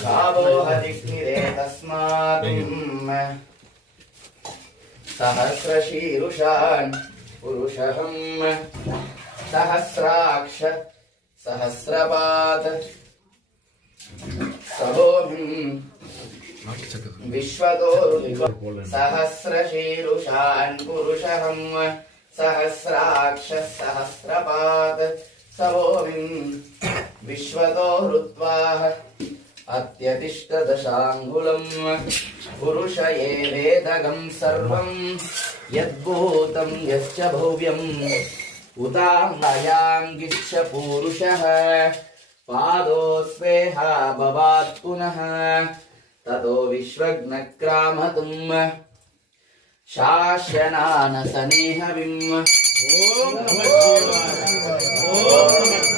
गावो हरिग्निरे तस्मात् सहस्रशीरुषान् पुरुषहं सहस्राक्ष सहस्रपात् सभोमिं विश्वतो सहस्रशीरुषान् पुरुषहं सहस्राक्ष सहस्रपात् सभोमिं विश्वतो हृत्वाः अत्यतिष्ठदशाङ्गुलं पुरुष एवेदगं सर्वं यद्भूतं यश्च भव्यम् उताङ्गयां गिश्च पूरुषः पादोस्वेह भवात् पुनः ततो विश्वज्ञक्रामतुं शास्यनानसनेहविम्। ओम नमः शिवाय। ओम